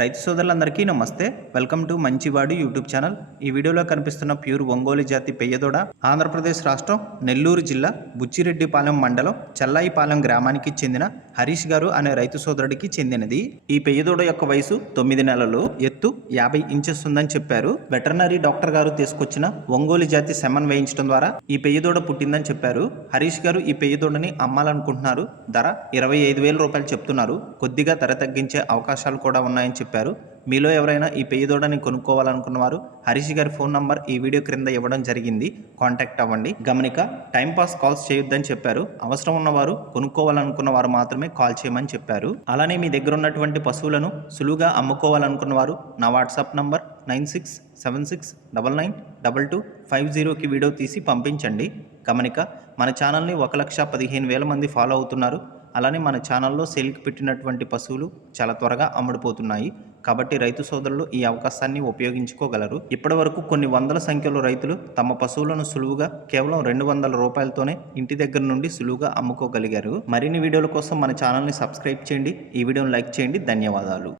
రైతు సోదరులందరికీ నమస్తే. వెల్కమ్ టు మంచివాడు యూట్యూబ్ ఛానల్. ఈ వీడియోలో కనిపిస్తున్న ప్యూర్ ఒంగోలు జాతి పెయ్యదోడ ఆంధ్రప్రదేశ్ రాష్ట్రం నెల్లూరు జిల్లా బుచ్చిరెడ్డిపాలెం మండలం చెల్లాయిపాలెం గ్రామానికి చెందిన హరీష్ గారు అనే రైతు సోదరుడికి చెందినది. ఈ పెయ్యదోడ యొక్క వయసు 9 నెలలు, ఎత్తు 50 ఇంచెస్ ఉందని చెప్పారు. వెటర్నరీ డాక్టర్ గారు తీసుకొచ్చిన ఒంగోలు జాతి సెమన్ వేయించడం ద్వారా ఈ పెయ్యదోడ పుట్టిందని చెప్పారు. హరీష్ గారు ఈ పెయ్యదోడని అమ్మాలనుకుంటున్నారు. ధర 25,000 రూపాయలు చెప్తున్నారు. కొద్దిగా ధర తగ్గించే అవకాశాలు కూడా ఉన్నాయని చెప్పారు. మీలో ఎవరైనా ఈ పెయ్యదోడని కొనుక్కోవాలనుకున్నవారు హరీష్ గారి ఫోన్ నంబర్ ఈ వీడియో క్రింద ఇవ్వడం జరిగింది. కాంటాక్ట్ అవ్వండి. గమనిక, టైంపాస్ కాల్స్ చేయొద్దని చెప్పారు. అవసరం ఉన్నవారు, కొనుక్కోవాలనుకున్న వారు మాత్రమే కాల్ చేయమని చెప్పారు. అలానే మీ దగ్గర ఉన్నటువంటి పశువులను సులువుగా అమ్ముకోవాలనుకున్నవారు నా వాట్సాప్ నంబర్ 9676992250కి వీడియో తీసి పంపించండి. గమనిక, మన ఛానల్ని 1,15,000 మంది ఫాలో అవుతున్నారు. అలానే మన ఛానల్లో సేల్కి పెట్టినటువంటి పశువులు చాలా త్వరగా అమ్ముడుపోతున్నాయి. కాబట్టి రైతు సోదరులు ఈ అవకాశాన్ని ఉపయోగించుకోగలరు. ఇప్పటి వరకు కొన్ని వందల సంఖ్యలో రైతులు తమ పశువులను సులువుగా కేవలం 200 రూపాయలతోనే ఇంటి దగ్గర నుండి సులువుగా అమ్ముకోగలిగారు. మరిన్ని వీడియోల కోసం మన ఛానల్ని సబ్స్క్రైబ్ చేయండి. ఈ వీడియోని లైక్ చేయండి. ధన్యవాదాలు.